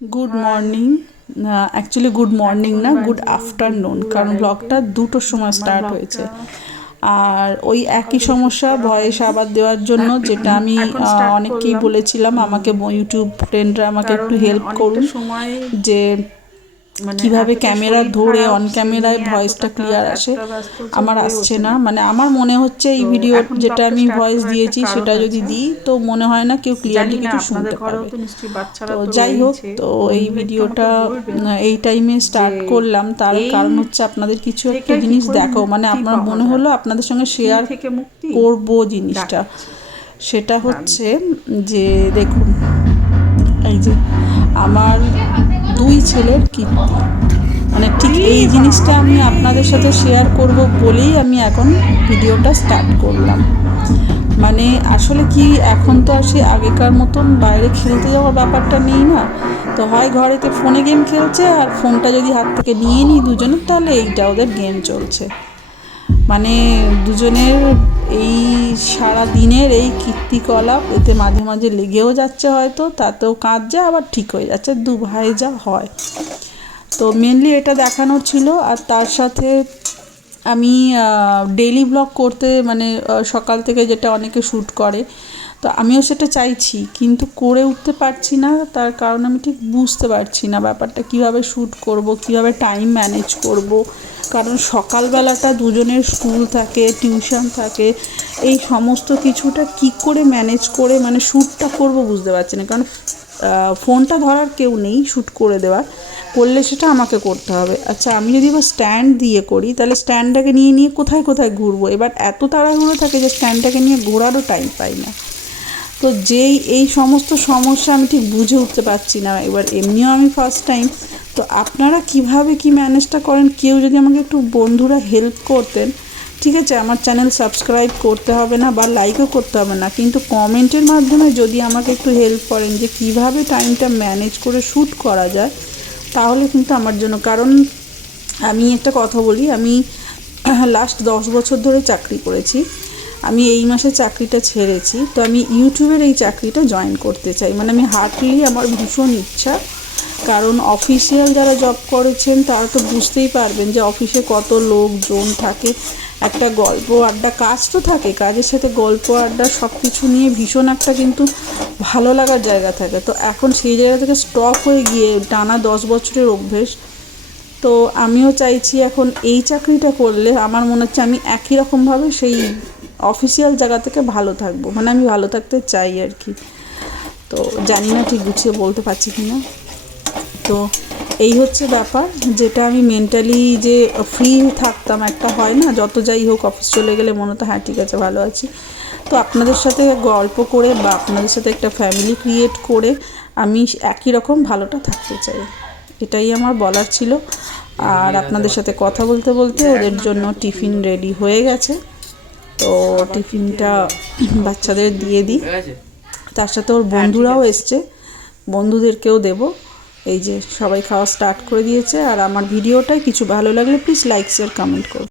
Good morning. Actually good morning না, good afternoon, কারণ ব্লগটা 2টোর সময় স্টার্ট হয়েছে। আর ওই একই সমস্যা ভয়েস আবার দেওয়ার জন্য, যেটা আমি অনেককেই বলেছিলাম আমাকে ইউটিউব ফ্রেন্ডরা আমাকে একটু হেল্প করুন যে কিভাবে ক্যামেরা ধরে অন ক্যামেরায় ভয়েসটা ক্লিয়ার আসে। আমার আসছে না, মানে আমার মনে হচ্ছে এই ভিডিও যেটা আমি ভয়েস দিয়েছি সেটা যদি দিই তো মনে হয় না কেউ ক্লিয়ারলি কিছু শুনতে পাবে। তো যাই হোক, তো এই ভিডিওটা এই টাইমে স্টার্ট করলাম, তার কারণ হচ্ছে আপনাদের কিছু একটা জিনিস দেখো, মানে আপনার মনে হলো আপনাদের সঙ্গে শেয়ার করবো জিনিসটা। সেটা হচ্ছে যে দেখুন, এই যে আমার 2 ছেলের কীর্তি, মানে ঠিক এই জিনিসটা আমি আপনাদের সাথে শেয়ার করব বলেই আমি এখন ভিডিওটা স্টার্ট করলাম। মানে আসলে কি, এখন তো আর সে আগেকার মতন বাইরে খেলতে যাওয়ার ব্যাপারটা নেই না। তো হয় ঘরেতে ফোনে গেম খেলছে, আর ফোনটা যদি হাত থেকে নিয়ে নিই দুজনের, তাহলে এইটা ওদের গেম চলছে। মানে দুজনের এই সারা দিনের এই কীর্তিকলাপ এতে মাঝে মাঝে লেগেও যাচ্ছে, হয়তো তাতেও কাঁদছে, আবার ঠিক হয়ে যাচ্ছে, 2 ভাই যা হয়। তো মেনলি এটা দেখানোর ছিল। আর তার সাথে আমি ডেইলি ব্লগ করতে, মানে সকাল থেকে যেটা অনেকে শ্যুট করে, তো আমিও সেটা চাইছি, কিন্তু করে উঠতে পারছি না। তার কারণ আমি ঠিক বুঝতে পারছি না ব্যাপারটা কীভাবে শ্যুট করব, কীভাবে টাইম ম্যানেজ করব। কারণ সকালবেলাটা দুজনের স্কুল থাকে, টিউশন থাকে, এই সমস্ত কিছুটা কি করে ম্যানেজ করে মানে শ্যুটটা করব বুঝতে পারছি না। কারণ ফোনটা ধরার কেউ নেই শ্যুট করে দেওয়ার, করলে সেটা আমাকে করতে হবে। আচ্ছা, আমি যদি এবার স্ট্যান্ড দিয়ে করি, তাহলে স্ট্যান্ডটাকে নিয়ে নিয়ে কোথায় কোথায় ঘুরবো। এবার এত তাড়াহুড়ো থাকে যে স্ট্যান্ডটাকে নিয়ে ঘোরারও টাইম পাই না। তো যেই এই সমস্ত সমস্যা আমি ঠিক বুঝে উঠতে পারছি না। এবার এমনিও আমি ফার্স্ট টাইম, তো আপনারা কিভাবে কি ম্যানেজটা করেন, কেউ যদি আমাকে একটু বন্ধুরা হেল্প করতেন। ঠিক আছে, আমার চ্যানেল সাবস্ক্রাইব করতে হবে না বা লাইকও করতে হবে না, কিন্তু কমেন্টের মাধ্যমে যদি আমাকে একটু হেল্প করেন যে কিভাবে টাইমটা ম্যানেজ করে শ্যুট করা যায়, তাহলে কিন্তু আমার জন্য। কারণ আমি একটা কথা বলি, আমি লাস্ট 10 বছর ধরে চাকরি করেছি। আমি এই মাসে চাকরিটা ছেড়েছি, তো আমি ইউটিউবের এই চাকরিটা জয়েন করতে চাই। মানে আমি হার্টলি, আমার ভীষণ ইচ্ছা। কারণ অফিসিয়াল যারা জব করেছেন তারা তো বুঝতেই পারবেন যে অফিসে কত লোকজন থাকে, একটা গল্প আড্ডা, কাজ তো থাকে, কাজের সাথে গল্প আড্ডা সব কিছু নিয়ে ভীষণ একটা কিন্তু ভালো লাগার জায়গা থাকে। তো এখন সেই জায়গা থেকে স্টপ হয়ে গিয়ে টানা 10 বছরের অভ্যেস। তো আমিও চাইছি এখন এই চাকরিটা করলে আমার মনে হচ্ছে আমি একই রকমভাবে সেই অফিসিয়াল জায়গা থেকে ভালো থাকবো, মানে আমি ভালো থাকতে চাই আর কি। তো জানি না ঠিক গুছিয়ে বলতে পারছি কি না। তো এই হচ্ছে ব্যাপার, যেটা আমি মেন্টালি যে ফ্রি থাকতাম, একটা হয় না, যত যাই হোক অফিস চলে গেলে মনে হতো হ্যাঁ ঠিক আছে ভালো আছি। তো আপনাদের সাথে গল্প করে বা আপনাদের সাথে একটা ফ্যামিলি ক্রিয়েট করে আমি একই রকম ভালোটা থাকতে চাই, এটাই আমার বলার ছিল। আর আপনাদের সাথে কথা বলতে বলতে ওদের জন্য টিফিন রেডি হয়ে গেছে, তো টিফিনটা বাচ্চাদের দিয়ে দিই। তার সাথে ওর বন্ধুরাও এসছে, বন্ধুদেরকেও দেব। এই যে সবাই খাওয়া স্টার্ট করে দিয়েছে। আর আমার ভিডিওটায় কিছু ভালো লাগলে প্লিজ লাইক শেয়ার কমেন্ট করুন।